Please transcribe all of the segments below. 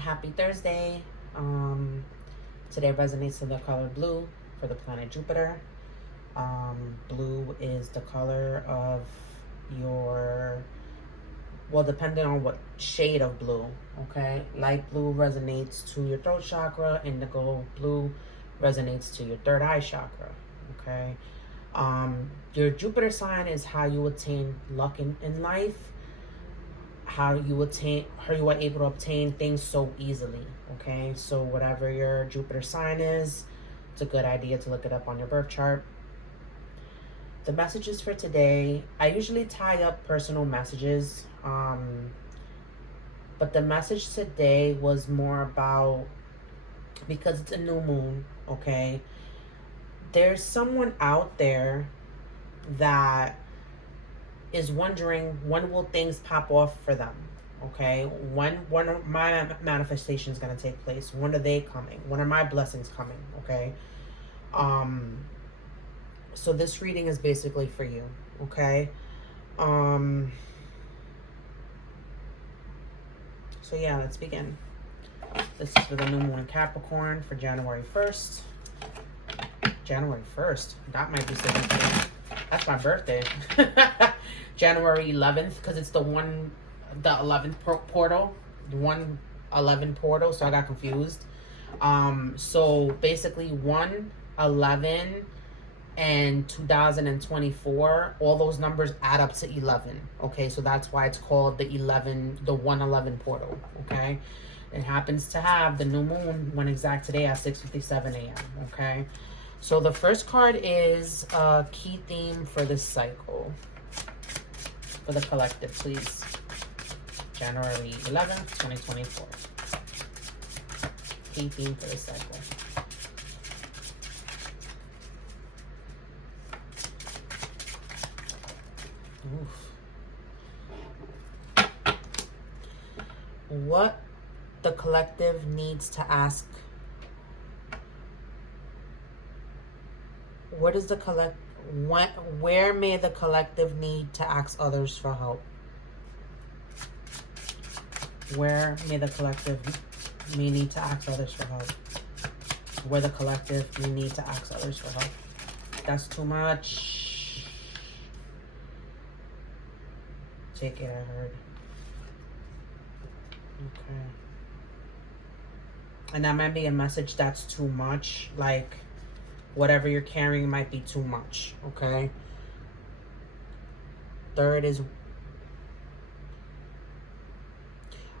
Happy Thursday. Today resonates to the color blue for the planet Jupiter. Blue is the color of your, well, depending on what shade of blue, okay? Light blue resonates to your throat chakra. Indigo blue resonates to your third eye chakra, okay? Your Jupiter sign is how you attain luck in life, how you are able to obtain things so easily, okay? So whatever your Jupiter sign is, it's a good idea to look it up on your birth chart. The messages for today, I usually tie up personal messages, but the message today was more about, because it's a new moon, okay? There's someone out there that is wondering, when will things pop off for them, okay? When are my manifestations going to take place? When are they coming? When are my blessings coming, okay? So this reading is basically for you, okay? So yeah, let's begin. This is for the new moon in Capricorn for January 1st. January 1st, that might be significant. That's my birthday. January 11th, because it's the 11th portal, the 111 portal, so I got confused. So basically 111 and 2024, all those numbers add up to 11, okay? So that's why it's called the 111 portal, okay? It happens to have the new moon when exact today at 6:57 a.m., okay? So the first card is a key theme for this cycle. For the collective, please. January 11th, 2024. Key theme for this cycle. Oof. What the collective needs to ask. Where may the collective need to ask others for help? Where may the collective may need to ask others for help? Where the collective may need to ask others for help. That's too much. Take it, I heard. Okay. And that might be a message that's too much. Like, whatever you're carrying might be too much, okay? Third is,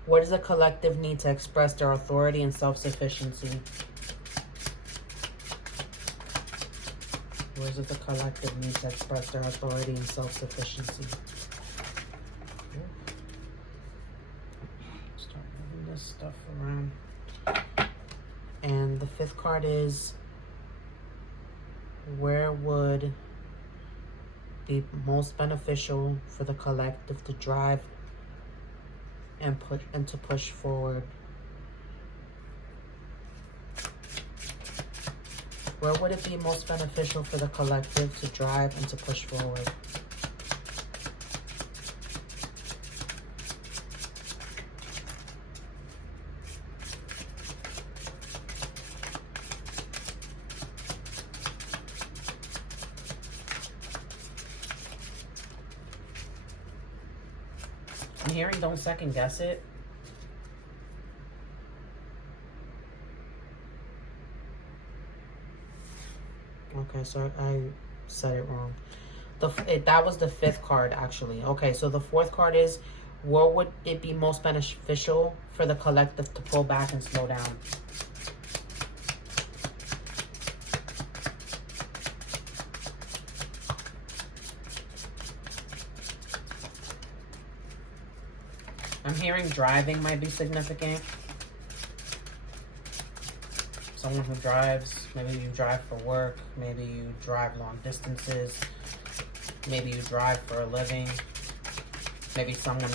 what does the collective need to express their authority and self-sufficiency? Where does the collective need to express their authority and self-sufficiency? Start moving this stuff around. And the fifth card is, where would be most beneficial for the collective to drive and to push forward? Where would it be most beneficial for the collective to drive and to push forward? I'm hearing don't second guess it. Okay, so I said it wrong. That was the fifth card, actually. Okay, so the fourth card is, where would it be most beneficial for the collective to pull back and slow down? I'm hearing driving might be significant. Someone who drives, maybe you drive for work, maybe you drive long distances, maybe you drive for a living, maybe someone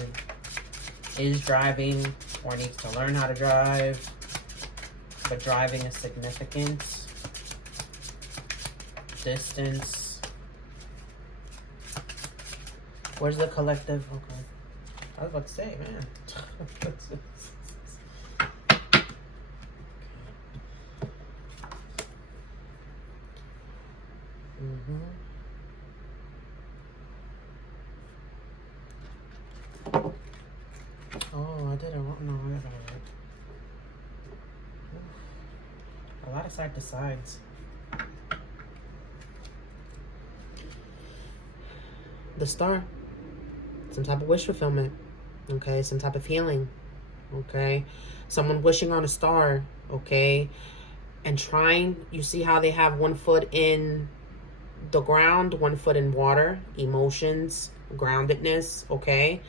is driving or needs to learn how to drive, but driving is significant. Distance. Where's the collective? Okay. I was about to say, man. Oh, I did it wrong. No, I got it right. A lot of side to sides. The Star. Some type of wish fulfillment. Okay, some type of healing. Okay, someone wishing on a star. Okay, and trying. You see how they have one foot in the ground, one foot in water. Emotions, groundedness. Okay,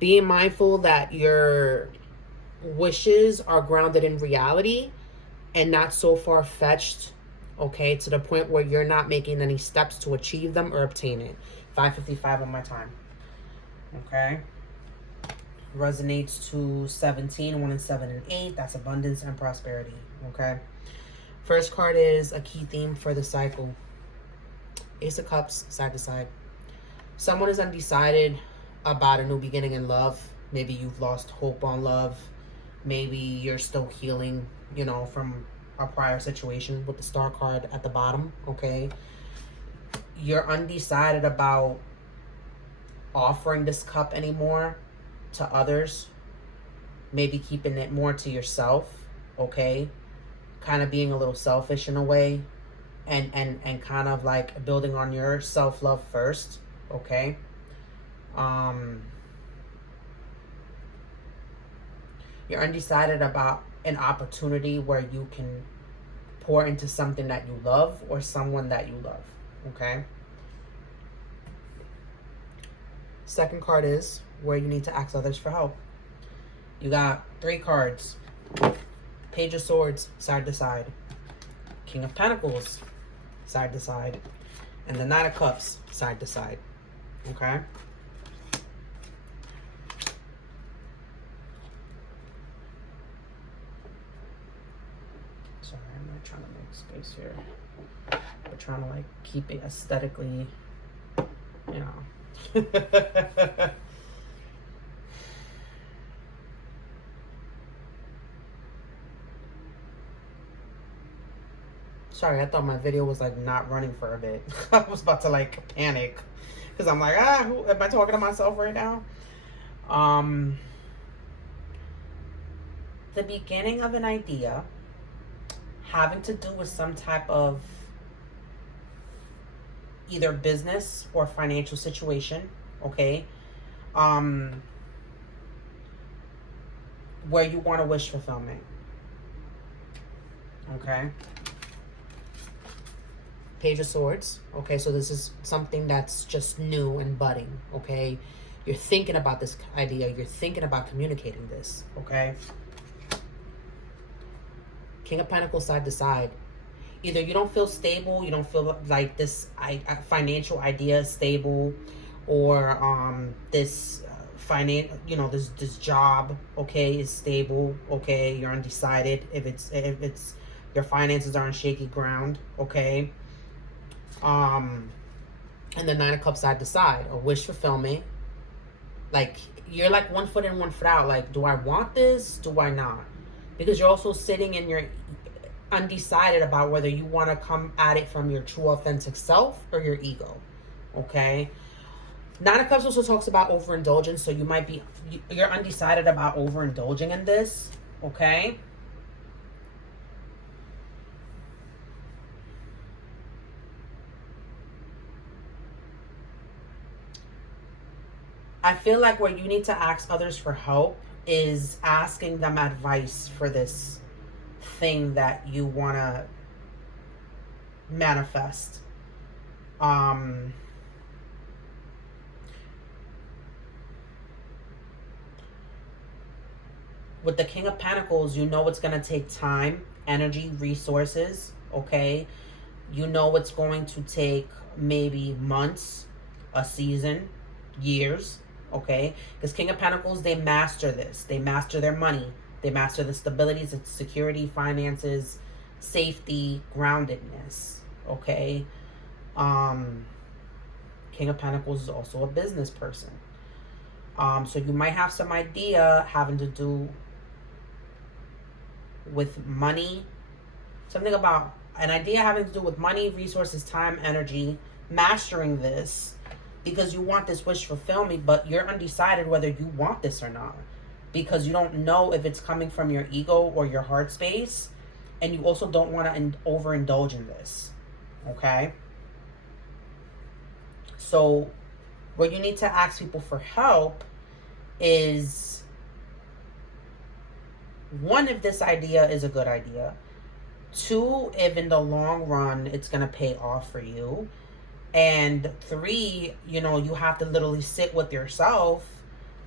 being mindful that your wishes are grounded in reality and not so far-fetched, okay, to the point where you're not making any steps to achieve them or obtain it. 5:55 on my time. Okay, resonates to 17, 1 and 7 and 8. That's abundance and prosperity. Okay, first card is a key theme for the cycle. Ace of Cups, side to side. Someone is undecided about a new beginning in love. Maybe you've lost hope on love. Maybe you're still healing, you know, from a prior situation with the Star card at the bottom. Okay, you're undecided about offering this cup anymore to others. Maybe keeping it more to yourself. Okay, kind of being a little selfish in a way, and kind of like building on your self-love first. Okay, you're undecided about an opportunity where you can pour into something that you love or someone that you love. Okay, second card is where you need to ask others for help. You got 3 cards. Page of Swords, side to side. King of Pentacles, side to side. And the Knight of Cups, side to side. Okay? Sorry, I'm not trying to make space here. We're trying to like keep it aesthetically, you know. Sorry, I thought my video was like not running for a bit. I was about to like panic because I'm like, who, am I talking to myself right now? The beginning of an idea having to do with some type of either business or financial situation, okay? Where you want to wish fulfillment, okay? Page of Swords, okay? So this is something that's just new and budding, okay? You're thinking about this idea. You're thinking about communicating this, okay? King of Pentacles, side to side. Either you don't feel stable, you don't feel like this financial idea is stable, or this this job, okay, is stable, okay? You're undecided if it's your finances are on shaky ground, okay? And the Nine of Cups, side to side, or wish fulfillment. Like you're like 1 foot in, 1 foot out. Like, do I want this? Do I not? Because you're also sitting and you're undecided about whether you want to come at it from your true authentic self or your ego, okay? Nine of Cups also talks about overindulgence, so you're undecided about overindulging in this, okay? I feel like where you need to ask others for help is asking them advice for this thing that you want to manifest. With the King of Pentacles, you know it's going to take time, energy, resources, okay? You know it's going to take maybe months, a season, years, okay? Because King of Pentacles, they master this. They master their money. They master the stability, security, finances, safety, groundedness, okay? King of Pentacles is also a business person. So you might have some idea having to do with money. Something about an idea having to do with money, resources, time, energy, mastering this because you want this wish fulfillment, but you're undecided whether you want this or not because you don't know if it's coming from your ego or your heart space, and you also don't want to overindulge in this, okay? So where you need to ask people for help is, one, if this idea is a good idea. Two, if in the long run it's going to pay off for you. And three, you know, you have to literally sit with yourself,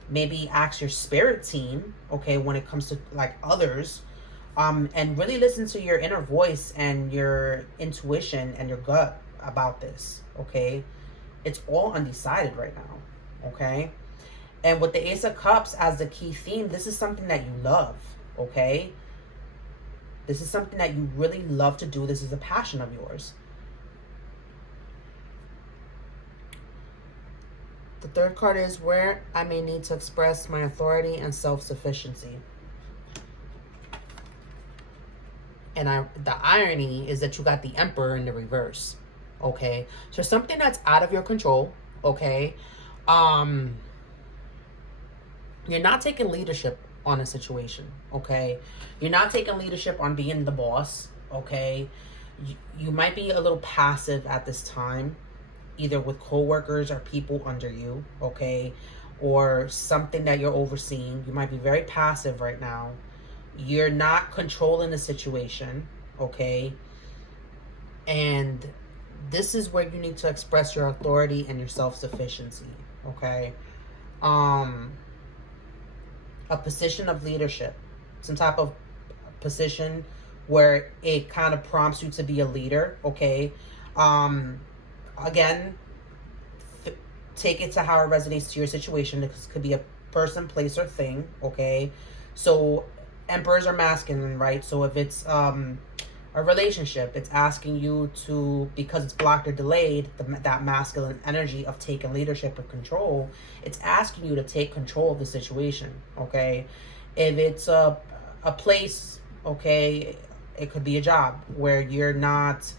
maybe ask your spirit team, okay, when it comes to like others, and really listen to your inner voice and your intuition and your gut about this, okay? It's all undecided right now, okay? And with the Ace of Cups as the key theme, this is something that you love, okay? This is something that you really love to do. This is a passion of yours. The third card is where I may need to express my authority and self-sufficiency. And the irony is that you got the Emperor in the reverse, okay? So something that's out of your control, okay? You're not taking leadership on a situation, okay? You're not taking leadership on being the boss, okay? You might be a little passive at this time, either with coworkers or people under you, okay? Or something that you're overseeing. You might be very passive right now. You're not controlling the situation, okay? And this is where you need to express your authority and your self-sufficiency, okay? A position of leadership, some type of position where it kind of prompts you to be a leader, okay? Again, take it to how it resonates to your situation. This could be a person, place, or thing, okay? So emperors are masculine, right? So if it's a relationship, it's asking you to, because it's blocked or delayed, that masculine energy of taking leadership or control, it's asking you to take control of the situation, okay? If it's a place, okay, it could be a job where you're not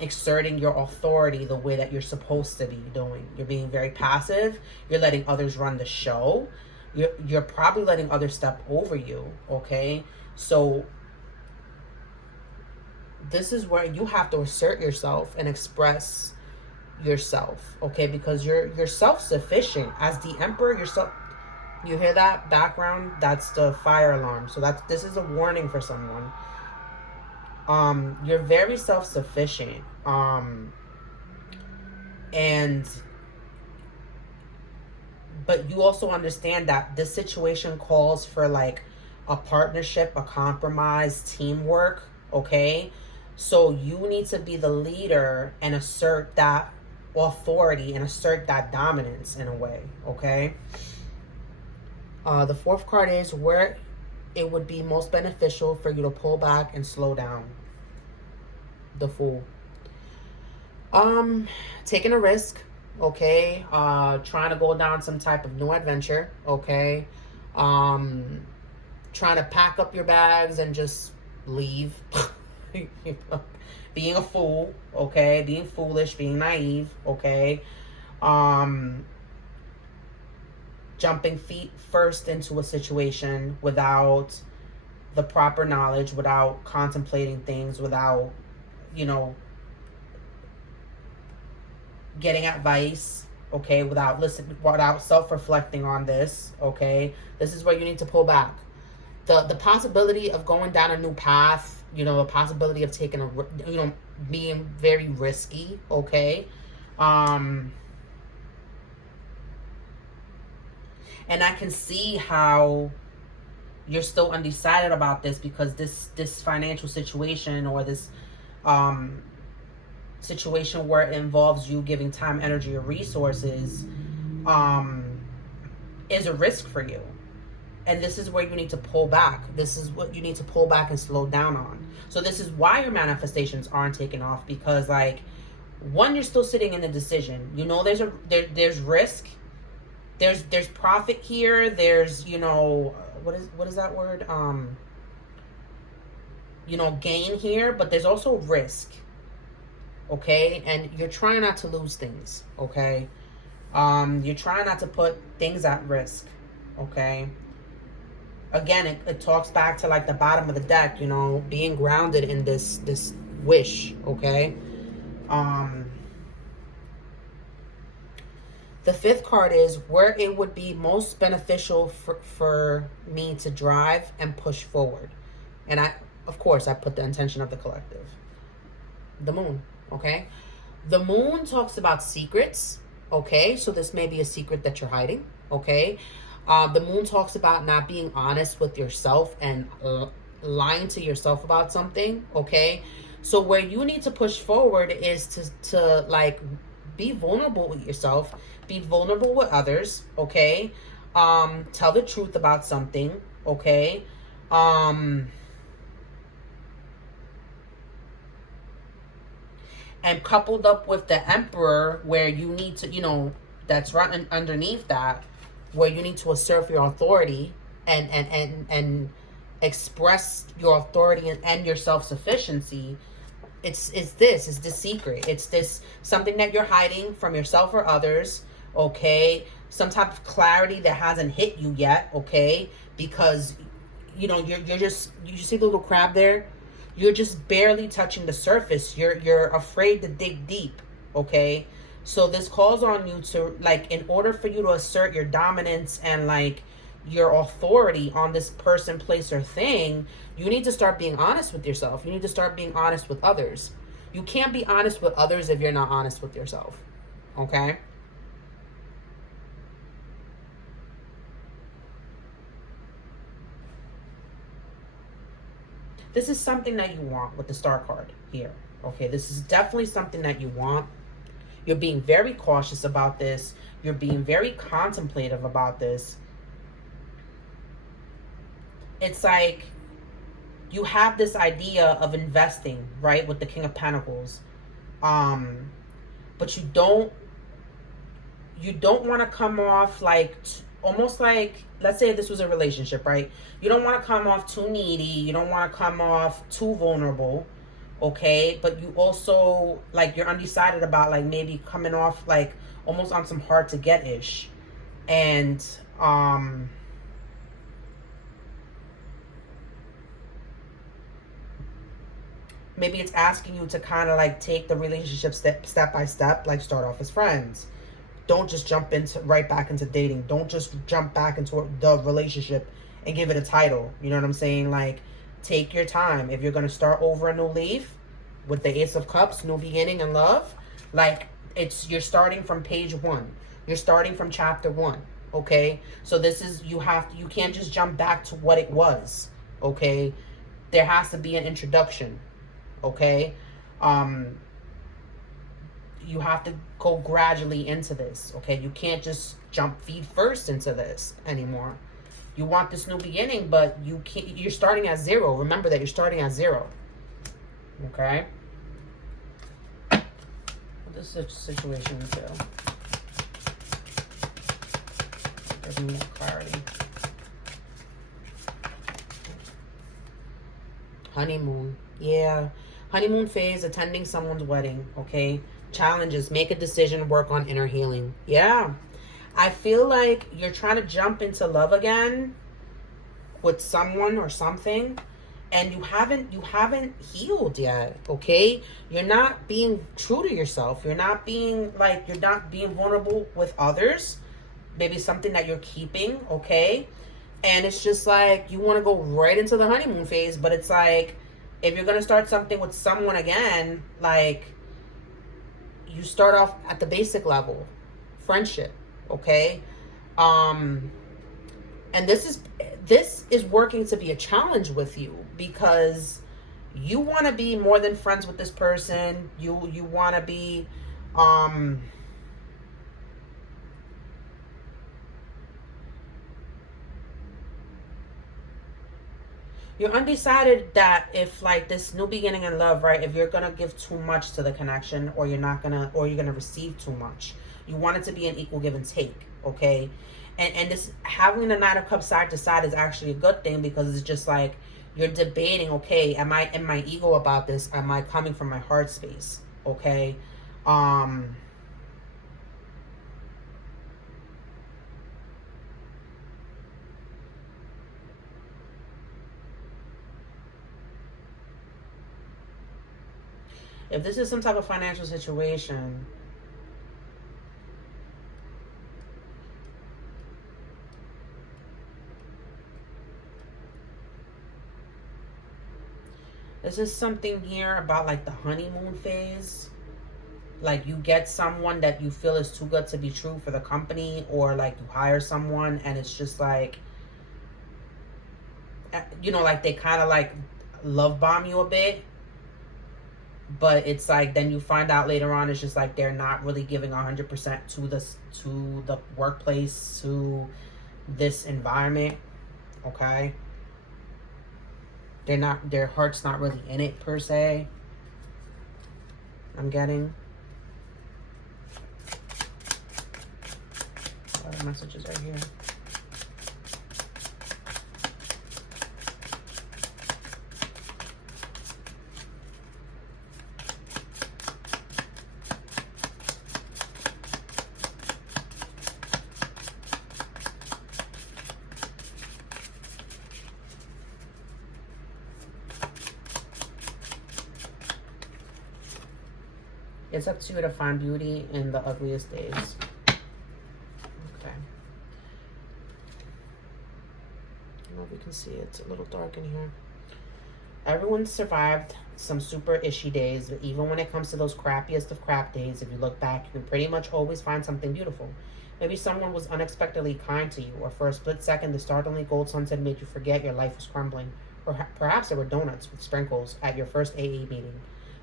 exerting your authority the way that you're supposed to be doing. You're being very passive. You're letting others run the show. You're probably letting others step over you, okay? So this is where you have to assert yourself and express yourself, okay? Because you're self-sufficient. As the Emperor, you hear that background? That's the fire alarm. So this is a warning for someone. You're very self-sufficient. But you also understand that this situation calls for like a partnership, a compromise, teamwork, okay? So you need to be the leader and assert that authority and assert that dominance in a way, okay? The fourth card is where it would be most beneficial for you to pull back and slow down. The Fool. Taking a risk, okay? Trying to go down some type of new adventure, okay? Trying to pack up your bags and just leave. Being a fool, okay? Being foolish, being naive, okay? Jumping feet first into a situation without the proper knowledge, without contemplating things, without, you know, getting advice, okay, without self-reflecting on this, okay? This is where you need to pull back. The possibility of going down a new path, you know, a possibility of taking being very risky, okay? And I can see how you're still undecided about this because this financial situation or this situation where it involves you giving time, energy, or resources is a risk for you. And this is where you need to pull back. This is what you need to pull back and slow down on. So this is why your manifestations aren't taking off, because like, one, you're still sitting in the decision. You know, there's risk. There's profit here. There's, you know, what is that word? gain here, but there's also risk. Okay, and you're trying not to lose things. Okay, you're trying not to put things at risk. Okay, again, it talks back to like the bottom of the deck, being grounded in this wish. Okay, the fifth card is where it would be most beneficial for me to drive and push forward. And of course, I put the intention of the collective. The moon, okay? The moon talks about secrets, okay? So this may be a secret that you're hiding, okay? The moon talks about not being honest with yourself and lying to yourself about something, okay? So where you need to push forward is to like be vulnerable with yourself, be vulnerable with others, okay? Tell the truth about something, okay? And coupled up with the Emperor, where you need to, that's right underneath that, where you need to assert your authority and express your authority and your self-sufficiency. It's the secret. It's this something that you're hiding from yourself or others, okay? Some type of clarity that hasn't hit you yet, okay? Because you're just, you see the little crab there? You're just barely touching the surface. You're afraid to dig deep, okay? So this calls on you to, like, in order for you to assert your dominance and like your authority on this person, place, or thing, you need to start being honest with yourself. You need to start being honest with others. You can't be honest with others if you're not honest with yourself, okay? This is something that you want with the Star card here, okay? This is definitely something that you want. You're being very cautious about this. You're being very contemplative about this. It's like you have this idea of investing, right, with the King of Pentacles. But you don't want to come off like almost like, let's say this was a relationship, right? You don't want to come off too needy. You don't want to come off too vulnerable, okay? But you also, like, you're undecided about, like, maybe coming off, like, almost on some hard to get-ish. And, maybe it's asking you to kind of, like, take the relationship step by step, like, start off as friends. Don't just jump right back into dating. Don't just jump back into the relationship and give it a title. You know what I'm saying? Like, take your time. If you're going to start over a new leaf with the Ace of Cups, new beginning in love, like, you're starting from page 1. You're starting from chapter 1, okay? So this is, you can't just jump back to what it was, okay? There has to be an introduction, okay? You have to go gradually into this, okay? You can't just jump feet first into this anymore. You want this new beginning, but you're starting at 0. Remember that you're starting at 0, okay? This is a situation too. There's more clarity. Honeymoon, yeah. Honeymoon phase, attending someone's wedding, okay? Challenges, make a decision, work on inner healing. Yeah. I feel like you're trying to jump into love again with someone or something, and you haven't healed yet, okay? You're not being true to yourself. You're not being vulnerable with others. Maybe something that you're keeping, okay? And it's just like you want to go right into the honeymoon phase, but it's like if you're going to start something with someone again, like, you start off at the basic level, friendship, okay? And this is working to be a challenge with you because you want to be more than friends with this person. You want to be you're undecided that if, like, this new beginning in love, right, if you're gonna give too much to the connection or you're gonna receive too much. You want it to be an equal give and take, okay? And this having the Knight of Cups side to side is actually a good thing because it's just like You're debating, okay, am I in my ego about this? Am I coming from my heart space? Okay. If this is some type of financial situation, this is something here about like the honeymoon phase. Like you get someone that you feel is too good to be true for the company, or like you hire someone and it's just like, you know, like they kind of like love bomb you a bit. But it's like, then you find out later on, it's just like they're not really giving 100% to the workplace, to this environment. Okay. Their heart's not really in it per se. I'm getting. A lot of messages right here. It's up to you to find beauty in the ugliest days. Okay. I don't know if you can see it. It's a little dark in here. Everyone survived some super ishy days, but even when it comes to those crappiest of crap days, if you look back, you can pretty much always find something beautiful. Maybe someone was unexpectedly kind to you, or for a split second, the startlingly gold sunset made you forget your life was crumbling. Or perhaps there were donuts with sprinkles at your first AA meeting.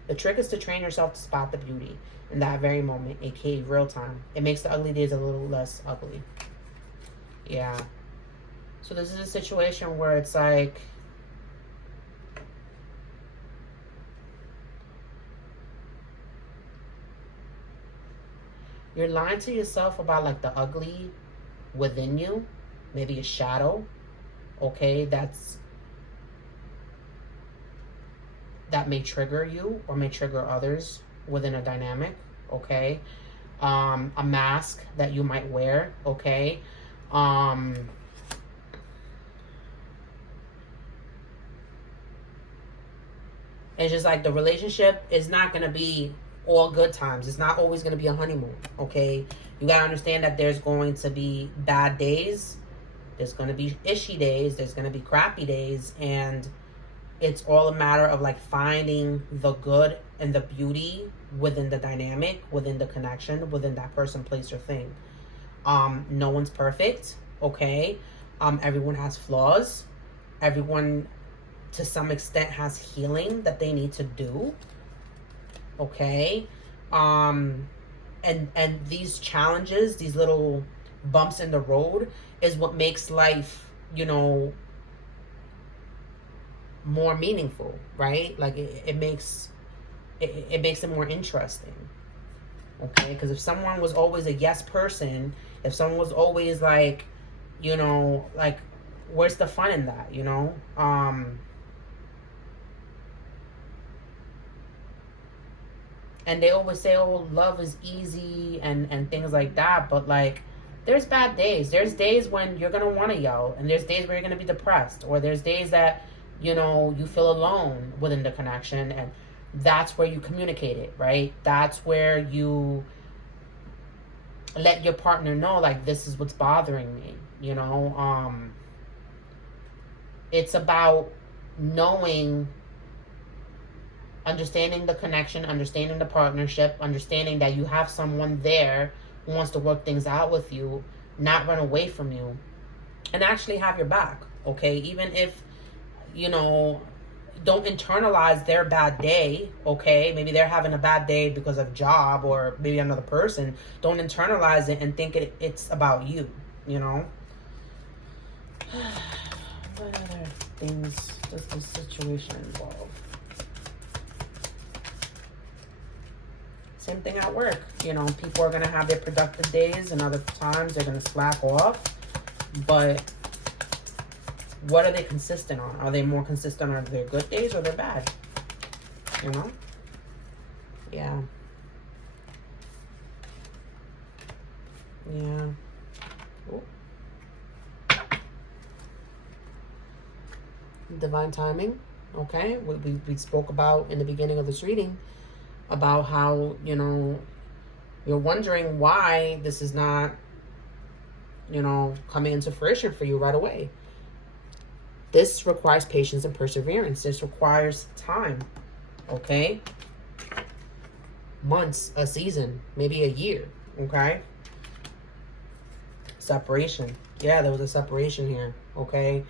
The trick is to train yourself to spot the beauty in that very moment, aka real time. It makes the ugly days a little less ugly. Yeah. So this is a situation where it's like, you're lying to yourself about like the ugly within you, maybe a shadow, okay, that may trigger you or may trigger others within a dynamic, okay? A mask that you might wear, okay? It's just like the relationship is not going to be all good times. It's not always going to be a honeymoon, okay? You got to understand that there's going to be bad days. There's going to be ishy days. There's going to be crappy days. And it's all a matter of like finding the good and the beauty within the dynamic, within the connection, within that person, place, or thing. No one's perfect, okay? Everyone has flaws. Everyone, to some extent, has healing that they need to do, okay? And these challenges, these little bumps in the road, is what makes life, you know, more meaningful, right? Like it makes it more interesting, okay? Because if someone was always a yes person, if someone was always like, you know, like, where's the fun in that, you know? And they always say, oh, love is easy and things like that, but like, there's bad days. There's days when you're gonna want to yell, and there's days where you're gonna be depressed, or there's days that, you know, you feel alone within the connection, and that's where you communicate it, right? That's where you let your partner know, like, this is what's bothering me, you know? It's about knowing, understanding the connection, understanding the partnership, understanding that you have someone there who wants to work things out with you, not run away from you, and actually have your back, okay? Even if, you know, don't internalize their bad day, okay? Maybe they're having a bad day because of job or maybe another person. Don't internalize it and think it's about you, you know? What other things does this situation involve? Same thing at work. You know, people are going to have their productive days, and other times they're going to slack off. But What are they consistent on? Are they more consistent on their good days or their bad? You know? Yeah. Yeah. Ooh. Divine timing. Okay. We spoke about in the beginning of this reading about how, you know, you're wondering why this is not, you know, coming into fruition for you right away. This requires patience and perseverance. This requires time. Okay? Months, a season, maybe a year. Okay? Separation. Yeah, there was a separation here. Okay?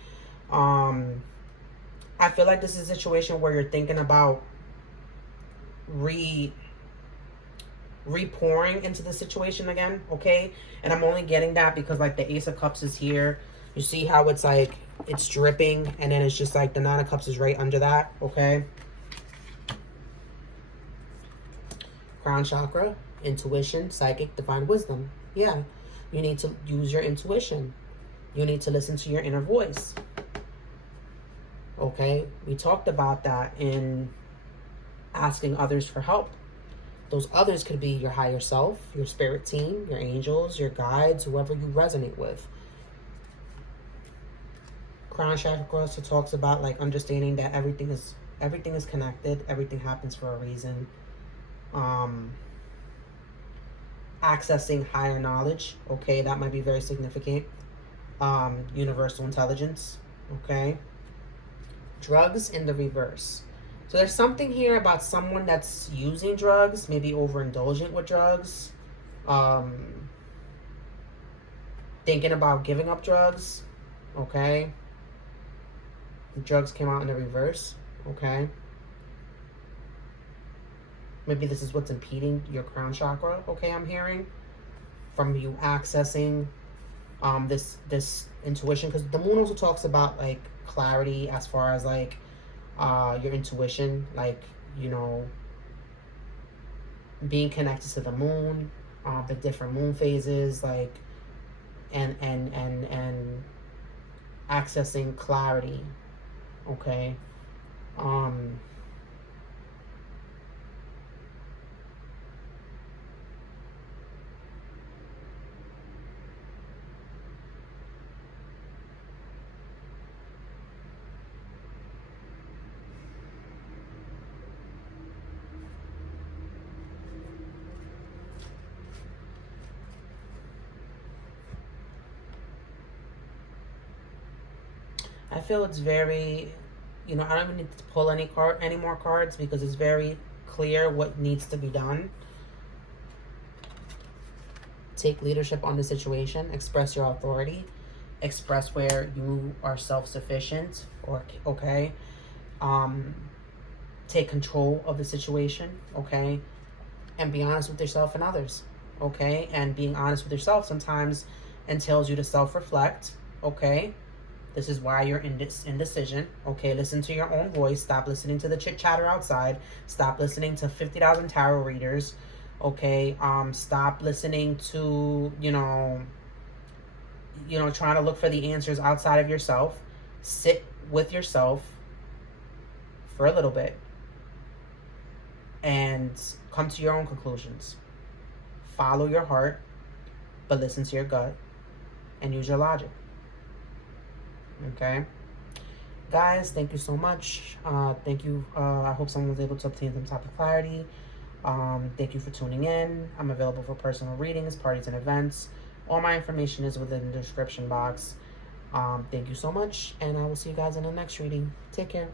I feel like this is a situation where you're thinking about re-pouring into the situation again, okay? And I'm only getting that because, like, the Ace of Cups is here. You see how it's, like, it's dripping, and then it's just, like, the Nine of Cups is right under that, okay? Crown chakra, intuition, psychic, divine wisdom. Yeah, you need to use your intuition. You need to listen to your inner voice. Okay, we talked about that in asking others for help. Those others could be your higher self, your spirit team, your angels, your guides, whoever you resonate with. Crown chakra also talks about, like, understanding that everything is connected. Everything happens for a reason. Accessing higher knowledge. Okay, that might be very significant. Universal intelligence. Okay. Drugs in the reverse. So there's something here about someone that's using drugs, maybe overindulgent with drugs, thinking about giving up drugs, okay? Drugs came out in the reverse, okay? Maybe this is what's impeding your crown chakra, okay, I'm hearing, from you accessing this intuition, because the moon also talks about, like, clarity as far as, like, your intuition, like, you know, being connected to the moon, the different moon phases, like, and accessing clarity, okay? I feel it's very, you know, I don't even need to pull any more cards because it's very clear what needs to be done. Take leadership on the situation. Express your authority. Express where you are self-sufficient, or okay. Take control of the situation, okay, and be honest with yourself and others, okay. And being honest with yourself sometimes entails you to self-reflect, okay. This is why you're in this indecision. Okay, listen to your own voice. Stop listening to the chit chatter outside. Stop listening to 50,000 tarot readers. Okay, stop listening to, you know, trying to look for the answers outside of yourself. Sit with yourself for a little bit and come to your own conclusions. Follow your heart, but listen to your gut and use your logic. Okay, guys, thank you so much. Thank you. I hope someone was able to obtain some type of clarity. Thank you for tuning in. I'm available for personal readings, parties, and events. All my information is within the description box. Thank you so much, and I will see you guys in the next reading. Take care.